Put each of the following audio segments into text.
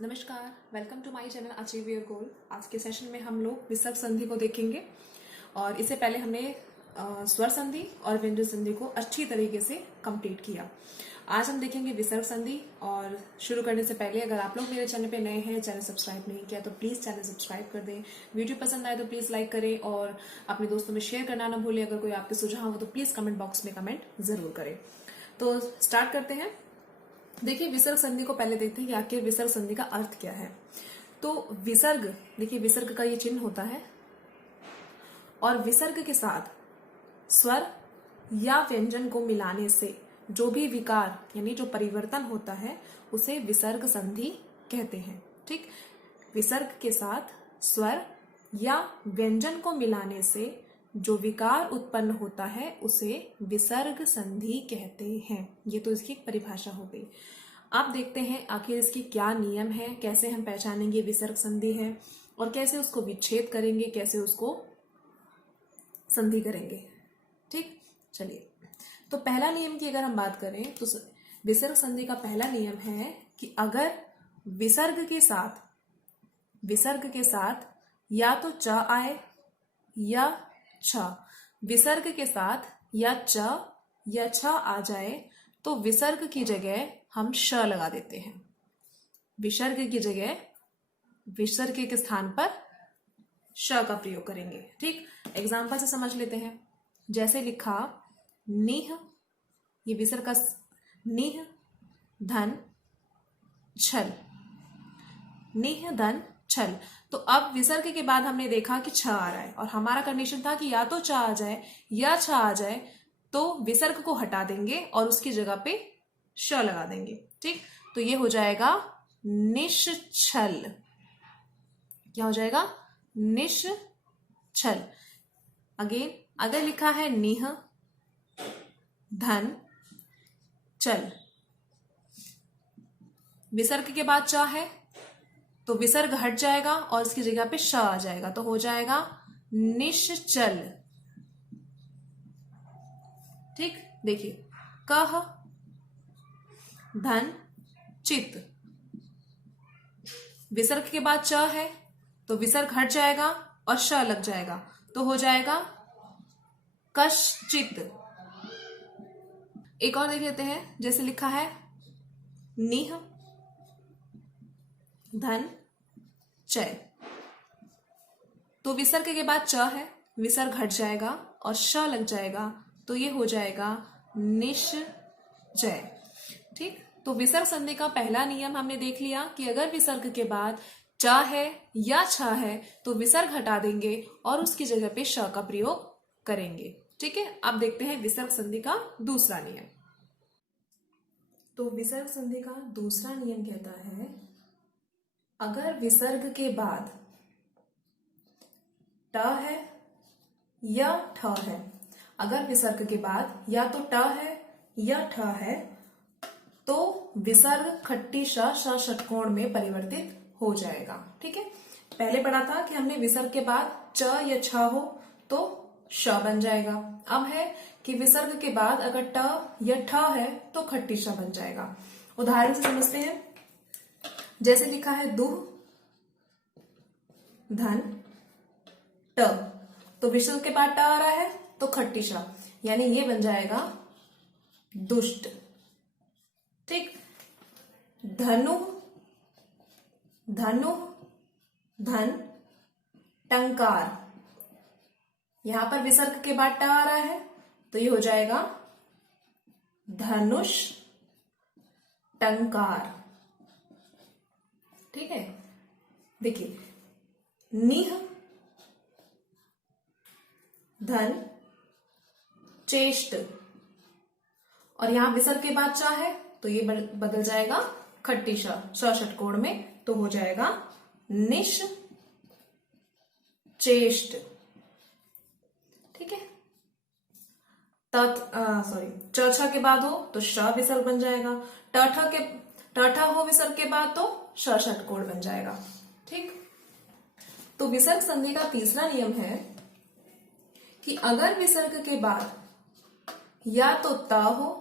नमस्कार, welcome to my channel achieve your goal. आज के सेशन में हम लोग विसर्ग संधि को देखेंगे और इससे पहले हमने स्वर संधि और व्यंजन संधि को अच्छी तरीके से कंप्लीट किया। आज हम देखेंगे विसर्ग संधि। और शुरू करने से पहले अगर आप लोग मेरे चैनल पे नए हैं, चैनल सब्सक्राइब नहीं किया तो प्लीज चैनल सब्सक्राइब कर दें। वीडियो पसंद आए तो प्लीज लाइक करें और अपने दोस्तों में शेयर करना ना भूलें। अगर कोई आपके सुझाव हो तो प्लीज कमेंट बॉक्स में कमेंट जरूर करें। तो स्टार्ट करते हैं। देखिए, विसर्ग संधि को पहले देखते हैं कि आखिर विसर्ग संधि का अर्थ क्या है। तो विसर्ग, देखिए विसर्ग का ये चिन्ह होता है और विसर्ग के साथ स्वर या व्यंजन को मिलाने से जो भी विकार यानी जो परिवर्तन होता है उसे विसर्ग संधि कहते हैं। ठीक, विसर्ग के साथ स्वर या व्यंजन को मिलाने से जो विकार उत्पन्न होता है उसे विसर्ग संधि कहते हैं। ये तो इसकी एक परिभाषा हो गई। आप देखते हैं आखिर इसकी क्या नियम है, कैसे हम पहचानेंगे विसर्ग संधि है और कैसे उसको विच्छेद करेंगे, कैसे उसको संधि करेंगे। ठीक, चलिए। तो पहला नियम की अगर हम बात करें तो विसर्ग संधि का पहला नियम है कि अगर विसर्ग के साथ या तो च आए या छ, विसर्ग के साथ या च या छ आ जाए तो विसर्ग की जगह हम श लगा देते हैं। विसर्ग की जगह विसर्ग के स्थान पर श का प्रयोग करेंगे। ठीक, एग्जाम्पल से समझ लेते हैं। जैसे लिखा निह, ये विसर्ग का निह धन छल, निह धन छल। तो अब विसर्ग के बाद हमने देखा कि छ आ रहा है और हमारा कंडीशन था कि या तो च आ जाए या छ आ जाए, तो विसर्ग को हटा देंगे और उसकी जगह पे श लगा देंगे। ठीक, तो ये हो जाएगा निश्छल। क्या हो जाएगा? निश्छल। अगेन, अगर लिखा है निह धन चल, विसर्ग के बाद च है तो विसर्ग हट जाएगा और इसकी जगह पे श आ जाएगा, तो हो जाएगा निश्चल। ठीक, देखिए कह धन चित, विसर्ग के बाद च है तो विसर्ग हट जाएगा और श लग जाएगा, तो हो जाएगा कश्चित। एक और देख लेते हैं। जैसे लिखा है निह धन चय, तो विसर्ग के बाद च है, विसर्ग हट जाएगा और श लग जाएगा, तो ये हो जाएगा निश्चय। ठीक, तो विसर्ग संधि का पहला नियम हमने देख लिया कि अगर विसर्ग के बाद च है या छ है तो विसर्ग हटा देंगे और उसकी जगह पे श का प्रयोग करेंगे। ठीक है, अब देखते हैं विसर्ग संधि का दूसरा नियम। तो विसर्ग संधि का दूसरा नियम कहता है अगर विसर्ग के बाद ट है या ठ है, अगर विसर्ग के बाद या तो ट है या ठ है तो विसर्ग खट्टी श षटकोण में परिवर्तित हो जाएगा। ठीक है, पहले पढ़ा था कि हमने विसर्ग के बाद च या छ हो तो श बन जाएगा। अब है कि विसर्ग के बाद अगर ट या ठ है तो खट्टी श बन जाएगा। उदाहरण से समझते हैं। जैसे लिखा है दुह धन ट, तो विसर्ग के बाद ट आ रहा है तो खट्टी श, यानी ये बन जाएगा दुष्ट। ठीक, धनु धनु धन टंकार, यहां पर विसर्ग के बाद ट आ रहा है तो ये हो जाएगा धनुष टंकार। ठीक है, देखिए निह धन चेष्ट, और यहां विसर्ग के बाद च है तो ये बदल जाएगा खट्टी श षटकोण में, तो हो जाएगा निश चेष्ट। ठीक है, च के बाद हो तो श विसर्ग बन जाएगा, ट हो विसर्ग के बाद तो श षटकोण बन जाएगा। ठीक, तो विसर्ग संधि का तीसरा नियम है कि अगर विसर्ग के बाद या तो त हो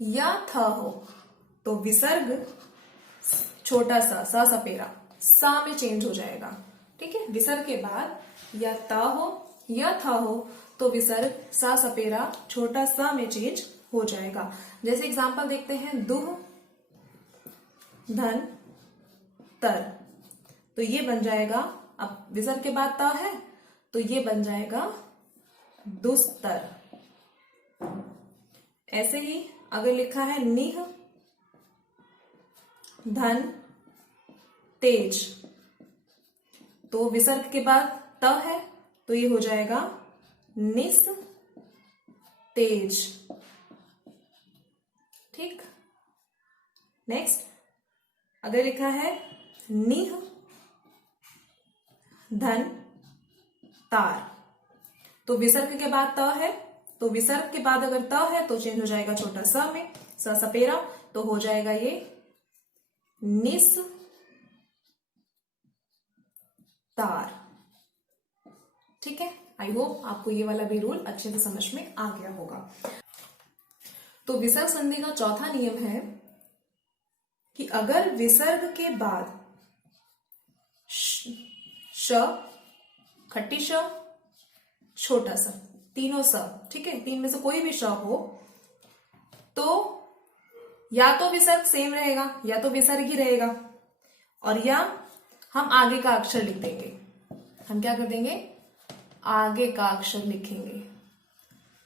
या थ हो तो विसर्ग छोटा सा सपेरा, सा में चेंज हो जाएगा। ठीक है, विसर्ग के बाद या ता हो या था हो तो विसर्ग सा सपेरा छोटा सा में चेंज हो जाएगा। जैसे एग्जांपल देखते हैं, दुह धन तर, तो ये बन जाएगा, अब विसर्ग के बाद ता है तो ये बन जाएगा दुस्तर। ऐसे ही अगर लिखा है निह धन तेज, तो विसर्ग के बाद त है तो ये हो जाएगा निस तेज। ठीक, नेक्स्ट अगर लिखा है निह धन तार, तो विसर्ग के बाद त है, तो विसर्ग के बाद अगर त है तो चेंज हो जाएगा छोटा सा में, स सपेरा, तो हो जाएगा ये निस तार। ठीक है, आई होप आपको ये वाला भी रूल अच्छे से समझ में आ गया होगा। तो विसर्ग संधि का चौथा नियम है कि अगर विसर्ग के बाद श, खट्टी श, छोटा सा, तीनों स, ठीक है, तीन में से कोई भी श हो तो या तो विसर्ग सेम रहेगा या तो विसर्ग ही रहेगा, और या हम आगे का अक्षर लिख देंगे। हम क्या कर देंगे, आगे का अक्षर लिखेंगे।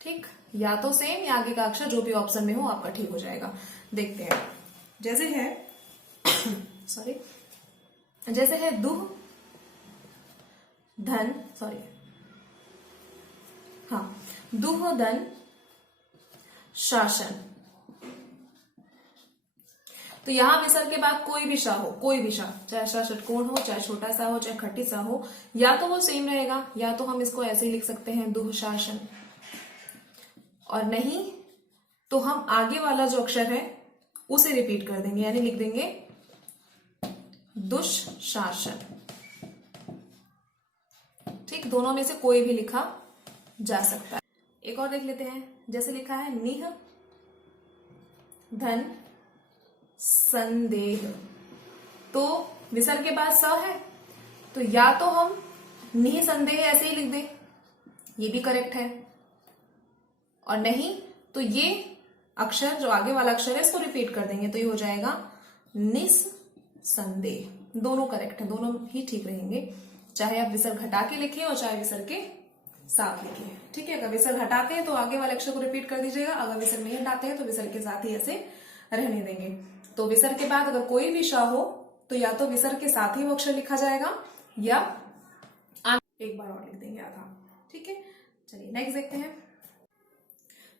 ठीक, या तो सेम या आगे का अक्षर, जो भी ऑप्शन में हो आपका ठीक हो जाएगा। देखते हैं, जैसे है सॉरी, जैसे है दुह धन, सॉरी हाँ, दुह धन शासन, तो यहां विसर्ग के बाद कोई भी श हो, कोई भी श, चाहे श षटकोण हो, चाहे छोटा सा हो, चाहे खट्टी सा हो, या तो वो सेम रहेगा या तो हम इसको ऐसे ही लिख सकते हैं दुह शासन, और नहीं तो हम आगे वाला जो अक्षर है उसे रिपीट कर देंगे, यानी लिख देंगे दुष्शासन। ठीक, दोनों में से कोई भी लिखा जा सकता है। एक और देख लेते हैं, जैसे लिखा है निह धन संदेह, तो विसर्ग के बाद स है तो या तो हम निह संदेह ऐसे ही लिख दें, ये भी करेक्ट है, और नहीं तो ये अक्षर जो आगे वाला अक्षर है इसको रिपीट कर देंगे, तो ये हो जाएगा निस संदेह। दोनों करेक्ट है, दोनों ही ठीक रहेंगे, चाहे आप विसर्ग हटा के लिखें और चाहे विसर्ग के साथ लिखें। ठीक है, अगर विसर्ग हटाते हैं तो आगे वाले अक्षर को रिपीट कर दीजिएगा, अगर विसर्ग नहीं हटाते हैं तो विसर्ग के साथ ही ऐसे रहने देंगे। तो विसर्ग के बाद अगर कोई भी श हो तो या तो विसर्ग के साथ ही वो अक्षर लिखा जाएगा या एक बार और लिख देंगे आधा। ठीक है, चलिए नेक्स्ट देखते हैं।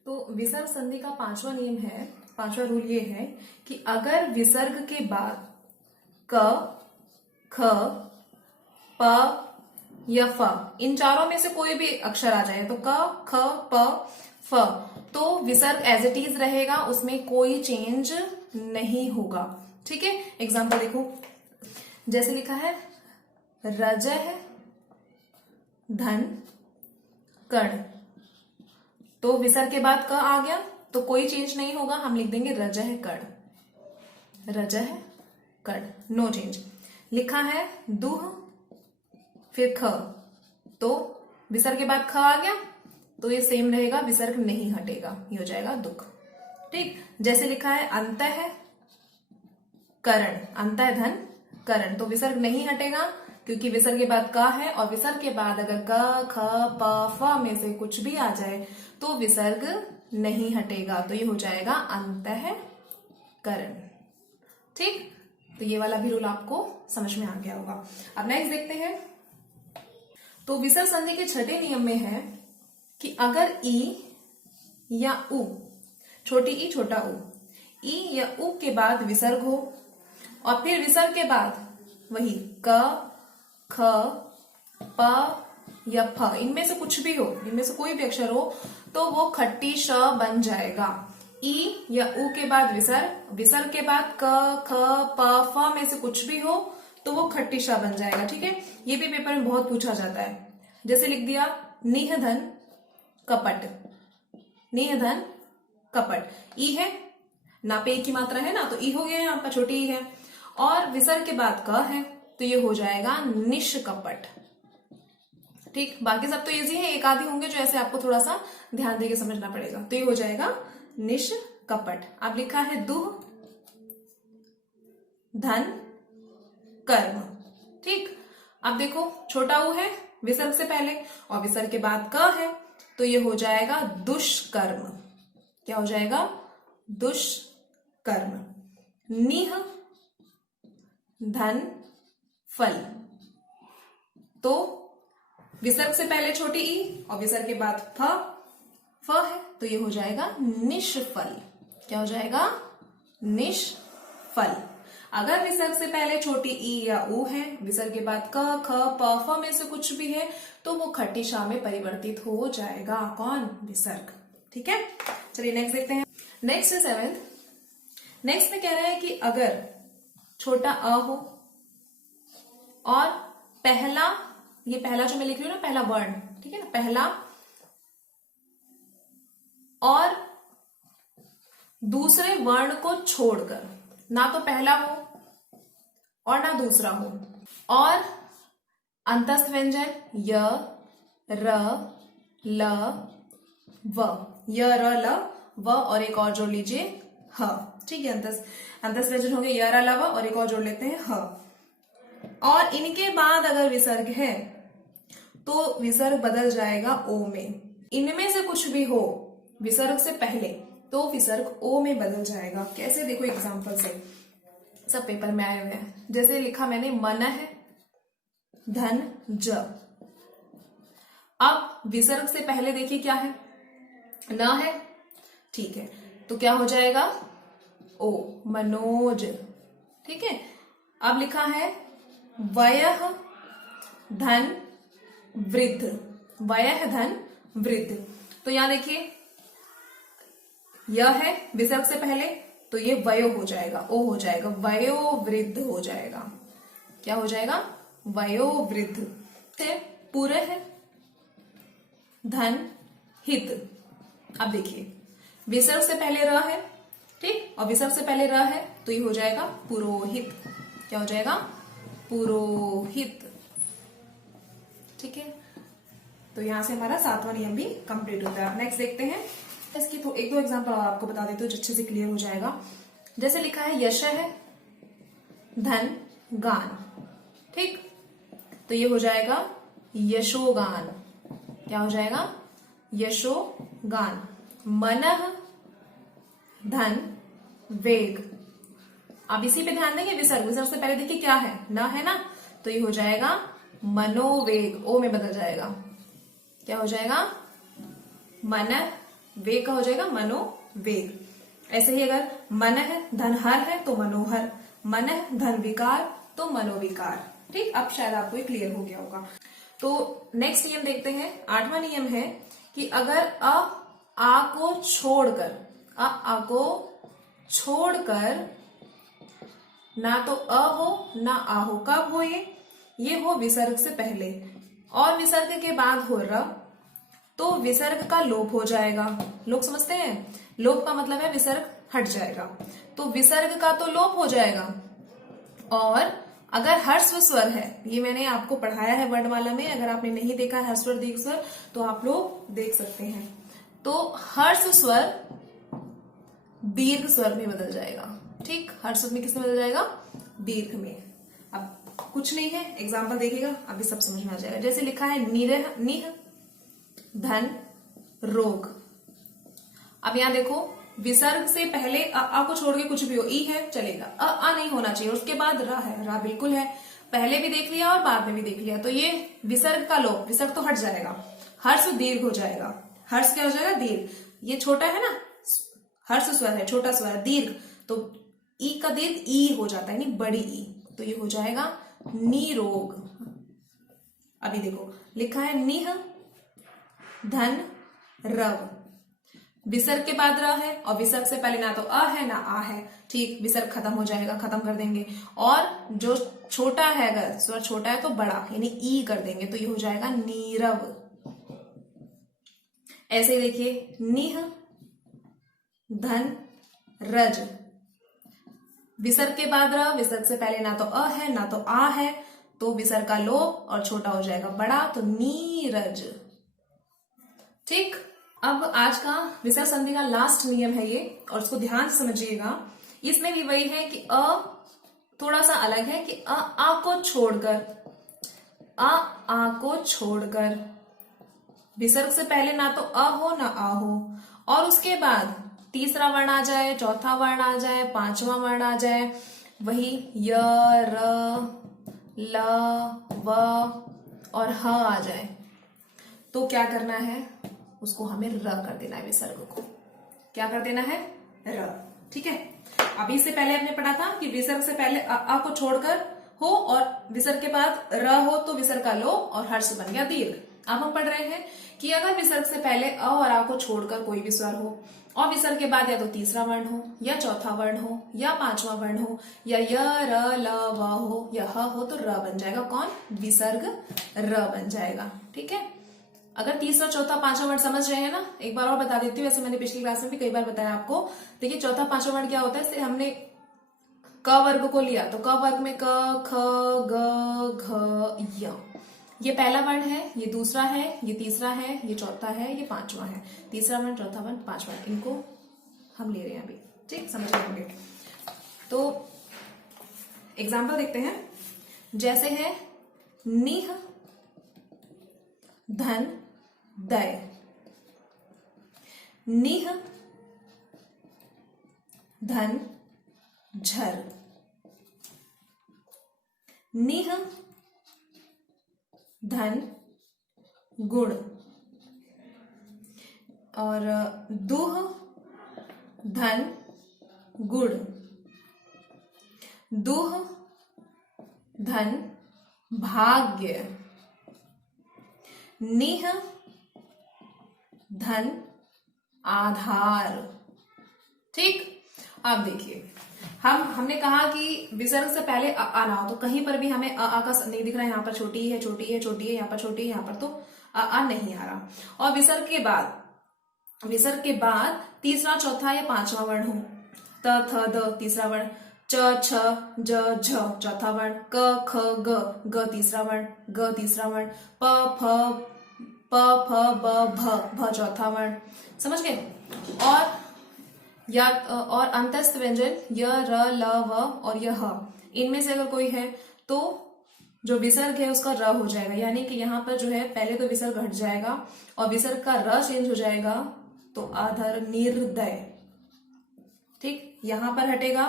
तो विसर्ग संधि का पांचवा नियम है, पांचवा रूल ये है कि अगर विसर्ग के बाद क, ख, प या फ, इन चारों में से कोई भी अक्षर आ जाए, तो क, ख, प, फ, तो विसर्ग एज इट इज रहेगा, उसमें कोई चेंज नहीं होगा। ठीक है, एग्जाम्पल देखो, जैसे लिखा है रजह धन कण, तो विसर्ग के बाद क आ गया तो कोई चेंज नहीं होगा, हम लिख देंगे रजह कण, रजह कण, नो चेंज। लिखा है दुह फिर ख, तो विसर्ग के बाद ख आ गया तो ये सेम रहेगा, विसर्ग नहीं हटेगा, ये हो जाएगा दुख। ठीक, जैसे लिखा है अंत है करण, अंत है धन करण, तो विसर्ग नहीं हटेगा क्योंकि विसर्ग के बाद क है, और विसर्ग के बाद अगर क, ख, प, फ में से कुछ भी आ जाए तो विसर्ग नहीं हटेगा, तो ये हो जाएगा अंत है करण। ठीक, तो ये वाला भी रूल आपको समझ में आ गया होगा। अब नेक्स्ट देखते हैं। तो विसर्ग संधि के छठे नियम में है कि अगर ई या उ, छोटी ई छोटा उ, ई या उ के बाद विसर्ग हो और फिर विसर्ग के बाद वही क, ख, प या फ, इनमें से कुछ भी हो, इनमें से कोई भी अक्षर हो, तो वो खट्टी श बन जाएगा। ई या उ के बाद विसर्ग, विसर्ग के बाद क, ख, प, फ में से कुछ भी हो तो वो खट्टी श बन जाएगा। ठीक है, ये भी पेपर में बहुत पूछा जाता है। जैसे लिख दिया निह धन कपट, निह धन कपट, ई है ना, पे की मात्रा है ना, तो ई हो गया यहाँ आपका, छोटी ई है, और विसर्ग के बाद क है तो ये हो जाएगा निष्कपट। ठीक, बाकी सब तो इजी है, एक आधी होंगे जो ऐसे आपको थोड़ा सा ध्यान देके समझना पड़ेगा। तो ये हो जाएगा निष्कपट। अब लिखा है दुह धन कर्म। ठीक, अब देखो छोटा ऊ है विसर्ग से पहले और विसर्ग के बाद क है तो ये हो जाएगा दुष्कर्म। क्या हो जाएगा? दुष्कर्म। निह धन फल। तो विसर्ग से पहले छोटी ई और विसर्ग के बाद फ है तो ये हो जाएगा निष्फल। क्या हो जाएगा? निष्फल। अगर विसर्ग से पहले छोटी ई या ऊ है, विसर्ग के बाद क ख प फ में से कुछ भी है तो वो खट्टी शा में परिवर्तित हो जाएगा। कौन? विसर्ग। ठीक है, चलिए नेक्स्ट देखते हैं। नेक्स्ट है 7th। नेक्स्ट में कह रहा है कि अगर छोटा अ हो और पहला, ये पहला जो मैं लिख रही हूँ ना, पहला वर्ण, ठीक है ना, पहला और दूसरे वर्ण को छोड़कर, ना तो पहला हो और ना दूसरा हो, और अंतस्थ व्यंजन य र ल व, य र ल व और एक और जोड़ लीजिए ह। ठीक है, अंतस्थ व्यंजन हो गए य र ल व और एक और जोड़ लेते हैं ह। और इनके बाद अगर विसर्ग है तो विसर्ग बदल जाएगा ओ में। इनमें से कुछ भी हो विसर्ग से पहले तो विसर्ग ओ में बदल जाएगा। कैसे? देखो एग्जांपल से, सब पेपर में आए हुए हैं। जैसे लिखा मैंने मन है धन ज। अब विसर्ग से पहले देखिए क्या है, न है। ठीक है, तो क्या हो जाएगा? ओ, मनोज। ठीक है, अब लिखा है वयः धन वृद्ध। वयः धन वृद्ध, तो यहां देखिए यह है विसर्ग से पहले तो ये वयो हो जाएगा, ओ हो जाएगा, वयो वृद्ध हो जाएगा। क्या हो जाएगा? वयो वृद्ध। पूरे है धन हित। अब देखिए विसर्ग से पहले र है, ठीक, और विसर्ग से पहले र है तो ये हो जाएगा पुरोहित। क्या हो जाएगा? पुरोहित। ठीक है, तो यहां से हमारा 7वां नियम भी कंप्लीट होता है। नेक्स्ट देखते हैं इसकी तो एक दो एग्जांपल और आपको बता देती हूँ जो अच्छे से क्लियर हो जाएगा। जैसे लिखा है यश है धन गान। ठीक, तो ये हो जाएगा यशोगान। क्या हो जाएगा? यशोगान। मनः धन वेग। अब इसी पे ध्यान देंगे, विसर्ग से पहले देखिए क्या है, न है ना, तो ये हो जाएगा मनोवेग, ओ में बदल जाएगा। क्या हो जाएगा? मन वेग का हो जाएगा मनोवेग। ऐसे ही अगर मन है धन हर है तो मनोहर, मन है धन विकार तो मनोविकार। ठीक, अब शायद आपको ये क्लियर हो गया होगा। तो नेक्स्ट नियम देखते हैं। 8वां नियम है कि अगर आ को छोड़कर, आ को छोड़कर ना तो अ हो ना आ हो, कब हो ये हो विसर्ग से पहले और विसर्ग के बाद हो र, तो विसर्ग का लोप हो जाएगा। लोग समझते हैं, लोप का मतलब है विसर्ग हट जाएगा, तो विसर्ग का तो लोप हो जाएगा। और अगर हर्स्व स्वर है, ये मैंने आपको पढ़ाया है वर्णमाला में, अगर आपने नहीं देखा हर्ष स्वर दीर्घ स्वर तो आप लोग देख सकते हैं। तो हर्ष स्वर दीर्घ स्वर में बदल जाएगा। ठीक, हर्ष स्वर में किसमें बदल जाएगा? दीर्घ में। अब कुछ नहीं है, एग्जाम्पल देखिएगा अभी सब समझ में आ जाएगा। जैसे लिखा है निह धन रोग। अब यहां देखो विसर्ग से पहले अ को छोड़ के कुछ भी हो, ई है चलेगा, अ नहीं होना चाहिए, उसके बाद रा है, रा बिल्कुल है, पहले भी देख लिया और बाद में भी देख लिया, तो ये विसर्ग का लोप, विसर्ग तो हट जाएगा, हर्ष दीर्घ हो जाएगा। हर्ष क्या हो जाएगा? दीर्घ। ये छोटा है ना, हर्ष स्वर है, छोटा स्वर है, दीर्घ, तो ई का दीर्घ ई हो जाता है, यानी बड़ी ई, तो ये हो जाएगा निरोग। अभी देखो लिखा है निह धन रव। विसर्ग के बाद र है और विसर्ग से पहले ना तो अ है ना आ है। ठीक, विसर्ग खत्म हो जाएगा, खत्म कर देंगे। और जो छोटा है, अगर स्वर छोटा है तो बड़ा यानी ई कर देंगे, तो ये हो जाएगा नीरव। ऐसे ही देखिए निह धन रज। विसर्ग के बाद र, विसर्ग से पहले ना तो अ है ना तो आ है, तो विसर्ग का लोप और छोटा हो जाएगा बड़ा, तो नीरज। ठीक, अब आज का विसर्ग संधि का लास्ट नियम है ये, और उसको ध्यान से समझिएगा। इसमें भी वही है कि अ थोड़ा सा अलग है कि आ को छोड़कर, आ को छोड़कर विसर्ग से पहले ना तो अ हो ना आ हो, और उसके बाद तीसरा वर्ण आ जाए, चौथा वर्ण आ जाए, पांचवा वर्ण आ जाए, वही य, र, ल, व और ह आ जाए, तो क्या करना है, उसको हमें र कर देना है। विसर्ग को क्या कर देना है, र। ठीक है, अभी इससे पहले हमने पढ़ा था कि विसर्ग से पहले आ को छोड़कर हो और विसर्ग के बाद र हो तो विसर्ग का लो और हर्ष बन गया दीर्घ। अब हम पढ़ रहे हैं कि अगर विसर्ग से पहले अ और आ को छोड़कर कोई भी स्वर हो और विसर्ग के बाद या तो तीसरा वर्ण हो या चौथा वर्ण हो या पांचवा वर्ण हो या य, र, ल, व हो या ह हो, तो र बन जाएगा। कौन, विसर्ग र बन जाएगा। ठीक है, अगर तीसरा चौथा पांचवा वर्ण समझ रहे हैं ना, एक बार और बता देती हूँ, वैसे मैंने पिछली क्लास में भी कई बार बताया आपको। देखिए चौथा पांचवा वर्ण क्या होता है, जैसे हमने क वर्ग को लिया तो क वर्ग में क, ख, ग, घ, य, ये पहला वर्ण है, ये दूसरा है, ये तीसरा है, ये चौथा है, ये पांचवा है। तीसरा वर्ण, चौथा वर्ण, पांचवा, इनको हम ले रहे हैं अभी। ठीक, समझ रहे होंगे। तो एग्जाम्पल देखते हैं, जैसे है निह, धन, दय, निह, धन, झर, निह, धन, गुण, और दुह, धन, गुण, दुह, धन, भाग्य, निह, धन, आधार। ठीक, अब देखिए हमने कहा कि विसर्ग से पहले आ ना हो, तो कहीं पर भी हमें आ का नहीं दिख रहा है, यहाँ पर छोटी है, छोटी है, छोटी है, यहाँ पर छोटी है, यहाँ पर तो आ नहीं आ रहा। और विसर्ग के बाद तीसरा चौथा या पांचवा वर्ण हो, त, थ, द तीसरा वर्ण, च, छ, ज, झ चौथा वर्ण, क, ख, ग तीसरा वर्ण, ग तीसरा वर्ण, प, फ, ब, भ चौथा वर्ण। समझ गए? और अंतस्थ व्यंजन य, र, ल, व और यह, इनमें से अगर कोई है तो जो विसर्ग है उसका र हो जाएगा, यानी कि यहाँ पर जो है पहले तो विसर्ग हट जाएगा और विसर्ग का र चेंज हो जाएगा, तो आधर, निर्दय। ठीक, यहां पर हटेगा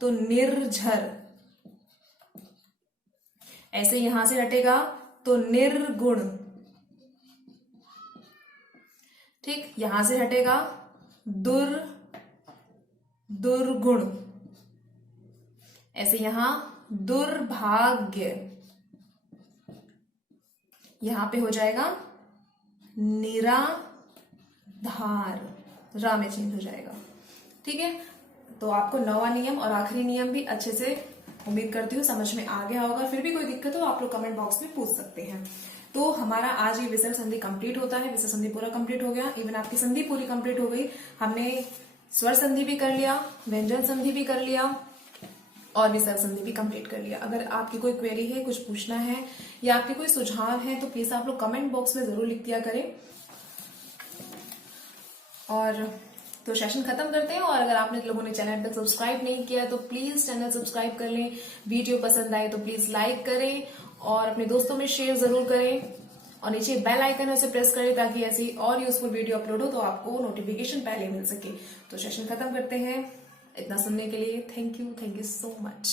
तो निर्झर, ऐसे यहां से हटेगा तो निर्गुण। ठीक, यहां से हटेगा दुर्गुण, ऐसे यहां दुर्भाग्य, यहां पे हो जाएगा निराधार, रा में चेंज हो जाएगा। ठीक है, तो आपको नौवां नियम और आखिरी नियम भी अच्छे से उम्मीद करती हूँ समझ में आ गया होगा। फिर भी कोई दिक्कत हो आप लोग कमेंट बॉक्स में पूछ सकते हैं। तो हमारा आज ये विसर्ग संधि कंप्लीट होता है, विसर्ग संधि पूरा कंप्लीट हो गया, इवन आपकी संधि पूरी कंप्लीट हो गई। हमने स्वर संधि भी कर लिया, व्यंजन संधि भी कर लिया और विसर्ग संधि भी कंप्लीट कर लिया। अगर आपकी कोई क्वेरी है, कुछ पूछना है या आपके कोई सुझाव है तो प्लीज आप लोग कमेंट बॉक्स में जरूर लिख दिया करें। और तो सेशन खत्म करते हैं, और अगर आपने लोगों ने चैनल तक सब्सक्राइब नहीं किया तो प्लीज चैनल सब्सक्राइब कर लें। वीडियो पसंद आए तो प्लीज लाइक करें और अपने दोस्तों में शेयर जरूर करें, और नीचे बेल आइकन उसे प्रेस करें ताकि ऐसी और यूजफुल वीडियो अपलोड हो तो आपको नोटिफिकेशन पहले मिल सके। तो सेशन खत्म करते हैं, इतना सुनने के लिए थैंक यू सो मच।